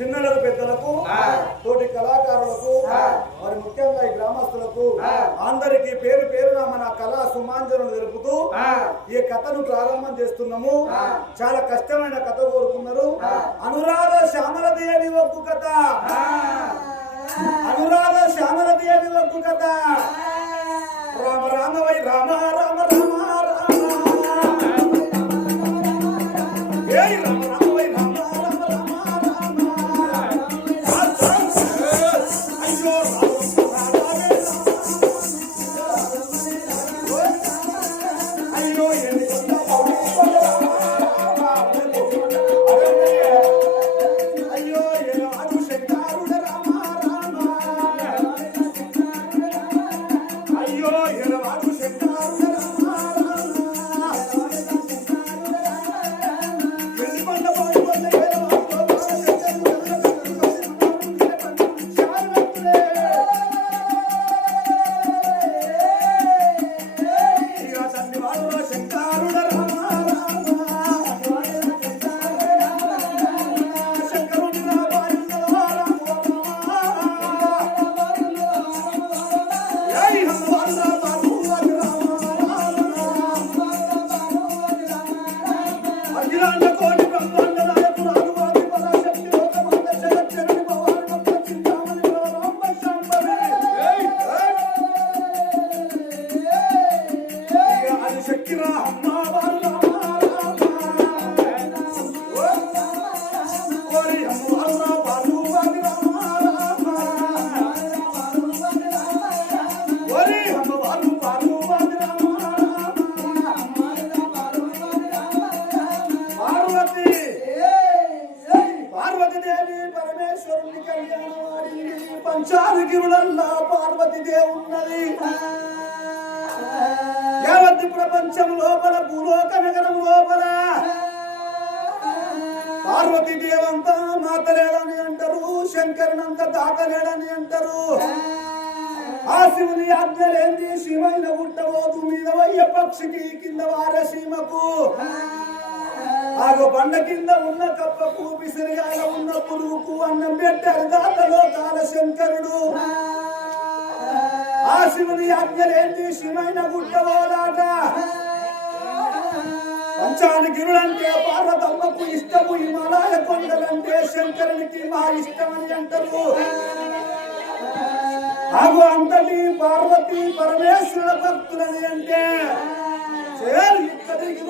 చిన్నలకు పెద్దలకు తోటి కళాకారులకు మరి ముఖ్యంగా ఈ గ్రామస్తులకు అందరికీ పేరు పేరున మన కళా సుమాంజనం తెలుపుతూ ఈ కథను ప్రారంభం చేస్తున్నాము. చాలా కష్టమైన కథ కోరుకున్నారు. అనురాధ శ్యామలదేవి ఒక్కు కథ. అనురాధ శ్యామలదేవి ఒక్కు కథ. పరమేశ్వరుని పార్వతి దేవున్నది పార్వతీదేవి యావత్ ప్రపంచం లోపల భూలోక నగరం లోపల. పార్వతి దేవంతా మాత అంటారు శంకరునంత తాత లేడని అంటారు. ఆ శివుని ఆజ్ఞలేంది? శివైన గుట్టబోతు మీద వయ్య పక్షికి కింద వారసీమకు. సీమకు ఆగో బండ కింద ఉన్న కప్పకు పిసిరిగాల ఉన్న పురుగుకు అన్నం పెట్టారు దాతలో కాల శంకరుడు ఆ శివుని ఆజ్ఞలేంటి? శివైన గుట్టబోలాట పంచానిగిరులంటే పార్వతమ్మకు ఇష్టము హిమాలయ కొండలంటే శంకరునికి మా ఇష్టమని అంటారు. ఆగు అంతటి పార్వతి పరమేశ్వర భక్తులది అంటే. చేరు ఇక్కడికి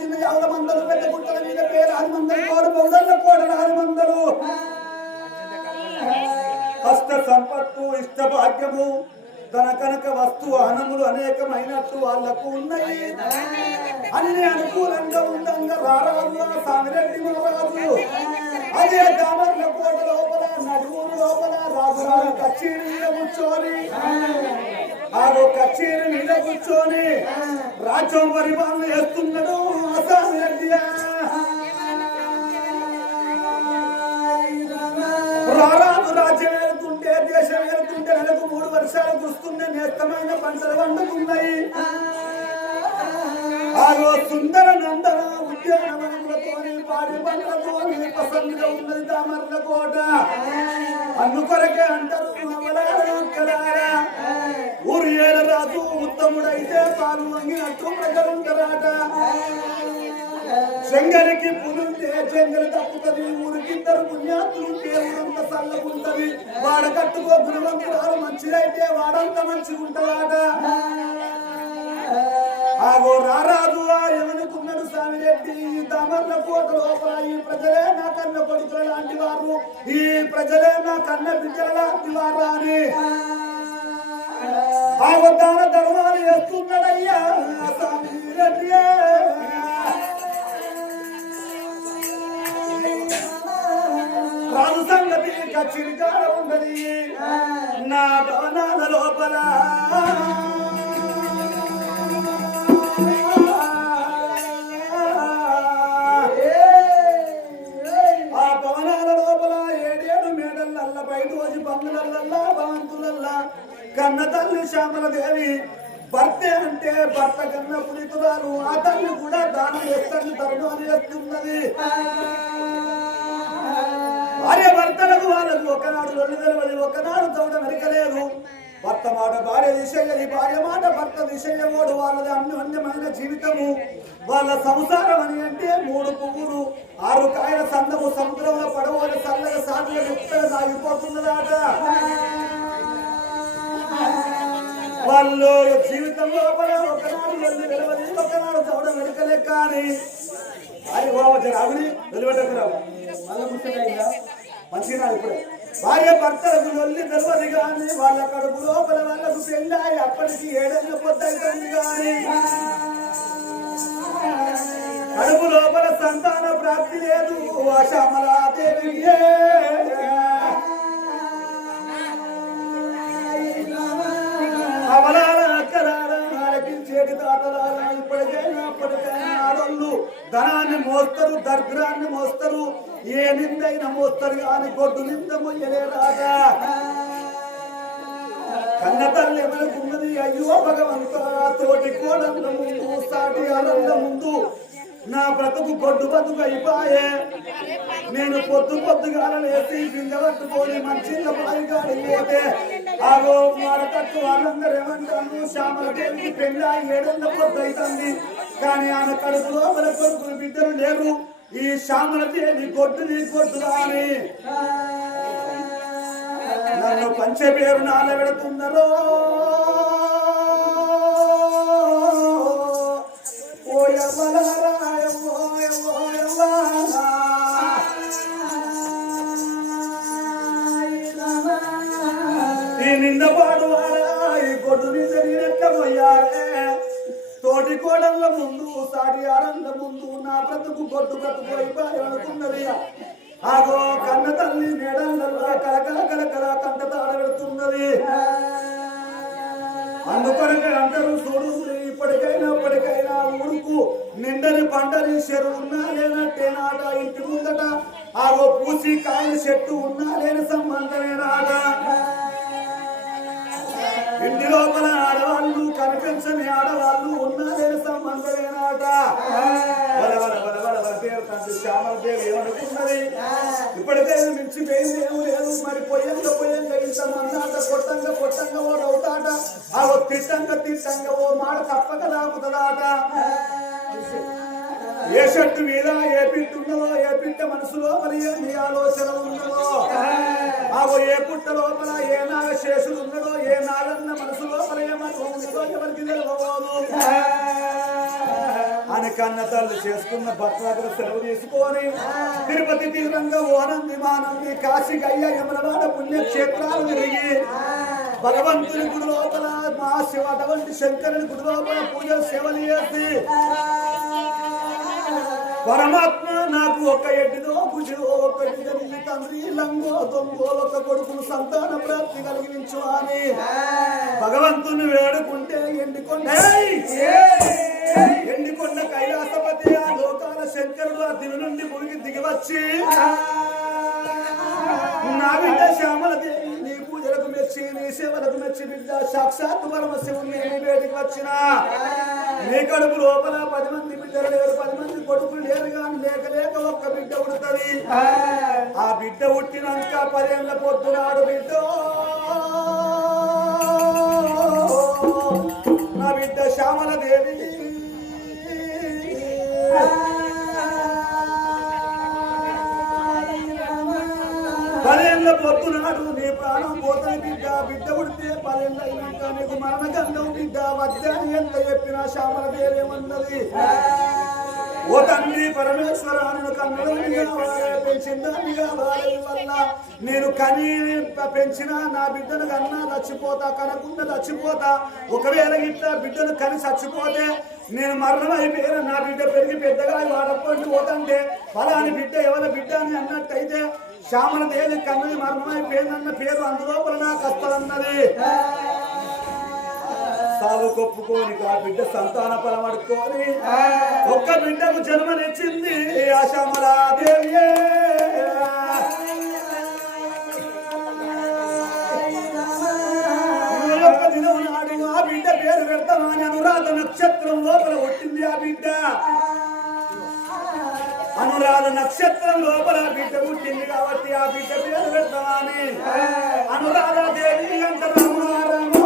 చిన్న యావల మందలు పెద్ద గుట్టల మీద పేరు ఆరు మందలు కోడ పౌడర్ల కోడలాది మందలు హస్త సంపత్తు ఇష్ట భాగ్యము ధన కనక వస్తు అహనములు అనేకమైనట్టు వాళ్ళకు ఉన్నాయి. అన్ని అనుకూలంగా ఉండంగా రారాజు సామిరెడ్డి మహారాజు. అదే దామర్ల కోట లోపల నడుమూరు లోపల రాజురాజు కచేరి మీద ఆరో కచేరి మీద కూర్చొని రాజ్యం పరిపాలన చేస్తున్నాడు ఆ రెడ్డి. రారాజు రాజ్యం వెళ్తుంటే దేశం వెళ్తుంటే నెలకు మూడు వర్షాలు కురుస్తుండే నేస్తమైన పంటలు వండుతున్నాయి ఆరో సుందర నందన ఉద్యానవనములతోని పాడి పంటలతోని పసందుగా ఉన్నది దామర్ల కోట. అందుకొరకే అంటారు ఉత్తముడైతే పాలు వంగినట్టు ప్రజలుంటారాట చెంగలికి పులుంటే చెంగలి తప్పుతుంది. ఊరికి ఇద్దరు పుణ్యాతులుంటే ఊరంత చల్లగుంటది. వాడ కట్టుకో గుణవంతురాలు మంచిదైతే వాడంత మంచిగా ఉంటదాట ఆగో రారాజు ఏమనుకున్నాడు స్వామిరెడ్డి దామర్ల కోట లోపల ఈ ప్రజలే నా కన్న కొడుకుల లాంటి వారు. ఈ ప్రజలే నా కన్న బిడ్డల లాంటి వారు అని. ఆ ధర్మాలు వేస్తున్నాడయ్యా రాజు సంగతి కచ్చిరిగా ఉండని నా లోపల. భర్త కన్నా పునితురాలు ఆ తల్లి కూడా దానం చేస్తాను అని చేస్తున్నది భార్య భర్తలకు వాళ్ళకు ఒకనాడు రెండు తెలవది ఒకనాడు తోట వెనకలేదు భర్త మాట భార్య దిశయ్యది భార్య మాట భర్త దిశయ్యవాడు వాళ్ళది అన్యోన్యమైన జీవితము. వాళ్ళ సంసారం అని అంటే మూడు పువ్వులు ఆరు కాయల సందము సముద్రంలో పడవని చల్లగా సాగులు ఎక్కడ సాగిపోతున్నదాట. వాళ్ళు జీవితంలో ఒకనాడు లొల్లి తెలవది ఒకనాడు చదవడం వెనుకలే కానీ. అది బాబు ఆవిడి వెలువటకు రావు. మంచిగా ఇప్పుడే. భార్య భర్తలకు నొల్లి తెలియదు కానీ వాళ్ళ కడుపు లోపల వాళ్ళకు పెళ్ళాయి అప్పటికి ఏడెళ్ళ పొద్దు కానీ. కడుపు లోపల సంతాన ప్రాప్తి లేదు ఆశామలా దేవి ఆలకించేటి తాతలాల ఆడోళ్ళు ధనాన్ని మోస్తారు దర్గ్రాన్ని మోస్తారు. ఏ నిందైనా మోస్తారు కానీ గొడ్డు నింద మొయ్యలే రాగా కన్న తల్లి మనకున్నది అయ్యో భగవంత తోటి కోడళ్ళ ముందు సాటి అలళ్ళ ముందు. నా బ్రతుకు గొడ్డు బతుకు అయిపోయే. నేను పొద్దు పొద్దుగా లేసి గింజ పట్టుకొని మంచిళ్ళ పోతే ఆగో మాడకట్టు వాళ్ళందరూ ఏమంటారు? శ్యామల దేవికి పెళ్ళి ఏడెళ్ళ పొద్దు అవుతుంది కానీ ఆమె కడుపు లోపల కొడుకులు బిడ్డలు లేరు. ఈ శ్యామల దేవి గొడ్డుని గొడ్డులా అని. నన్ను పంచ పేరు నాలబెడుతున్నరో చిన్నపాడు నిందపాడు ఈ తోటి కోడళ్ళ ముందు సాటి ఆనంద ముందు నా బ్రతుకు కొట్టు బ్రతుకు అనుకున్నది ఆగో కన్న తల్లి మేడల్లల్లా కలకల కలకల కంట తాడబెడుతున్నది అందుకొరకే అందరూ చూడు ఇప్పటికైనా ఇప్పటికైనా ఊరుకు నిండని పంటని చెరువు ఉన్నా లేనట్టే నాట ఇంటి ముందట. ఆగో పూసి కాయల చెట్టు ఉన్నా లేని సంబంధమే నాట. ఇంటి లోపల ఆడవాళ్ళు కనిపించని ఆడవాళ్ళు ఉన్నా లేని సంబంధమే నాట ఏమనుకున్నది? ఇప్పటికైనా మించి పోయింది లేదు. మరి పొయ్యంగా పొయ్యంగా ఇంత మందాట కొట్టంగా కొట్టంగా ఓ రౌతాట ఆ తిట్టంగా తిట్టంగా ఓ మాట తప్పక దాపుతుందాట ఏ షర్టు మీద ఏ పిట్టు ఉన్నదో ఏ పిట్ట మనసులో మరి ఏ ఆలోచన ఉన్నదో ఆగో ఏ పుట్ట లోపల ఏ నాగ శేషులు ఉన్నదో ఏ నాగన్న మనసు లోపల ఏ ఎవరికి తెలియదు అని కన్న తల్లి చేసుకున్న భర్త సెలవు తీసుకొని తిరుపతి తీవ్రంగా ఓనం విమానం కాశీ గయ్య యమనవాడ పుణ్యక్షేత్రాలు తిరిగి భగవంతుని గుడి లోపల మా శివ అటువంటి శంకరుని గుడి లోపల పూజలు సేవలు చేసి పరమాత్మ నాకు ఒక ఎడ్డిదో భుజిలో ఒక బిడ్డని తండ్రి లంగో దొంగో ఒక కొడుకును సంతాన ప్రాప్తి కలిగించు అని భగవంతుని వేడుకుంటే ఎండికొండ ఎండికొండ కైలాసపతి ఆ లోకాల శంకరుడు ఆ దివి నుండి మునిగి దిగి వచ్చి నా బిడ్డ శ్యామలదేవి నీ పూజలకు మెచ్చి నీ సేవలకు మెచ్చి బిడ్డ సాక్షాత్ పరమశివుని నీ వచ్చిన. నీ కడుపు లోపల పది మంది బిడ్డలు లేరు పది మంది కొడుకులు లేరు కానీ లేక లేక ఒక్క బిడ్డ ఉడుతుంది ఆ బిడ్డ పుట్టినాక పదేళ్ళ పొద్దునాడు బిడ్డ. ప్రాణం పోతుంది బిడ్డ బిడ్డ ఉడితే పదేళ్ళ అయినాక నీకు మరణగండం బిడ్డ వద్దని ఎంత చెప్పినా శ్యామల దేవేమన్నది ఓ తండ్రి పరమేశ్వర నన్ను కన్నదానిగా పెంచిందానిగా వారి వల్ల నేను కని పెంచిన నా బిడ్డను కన్నా చచ్చిపోతా కనకుండా చచ్చిపోతా. ఒకవేళ ఇట్లా బిడ్డను కని చచ్చిపోతే నేను మరణం అయిపోయిన నా బిడ్డ పెరిగి పెద్దగా వాడప్పటి పోతంటే ఫలాని బిడ్డ ఎవరి బిడ్డ అని అన్నట్టయితే శ్యామల దేవి కన్నది మరణం పేరు అందులోపల నాకు వస్తుందన్నది. సాగు కొప్పుకొని ఆ బిడ్డ సంతాన పరమడుకొని ఒక్క బిడ్డకు జన్మనిచ్చింది ఆ శ్యామలాదేవి ఒక్క దినం నాడు ఆ బిడ్డ పేరు పెడతామని అనురాధ నక్షత్రం లోపల పుట్టింది ఆ బిడ్డ. అనురాధ నక్షత్రం లోపల బిడ్డ పుట్టింది కాబట్టి ఆ బిడ్డ పేరు పెడతామని అనురాధ దేవి అంట రామ రామ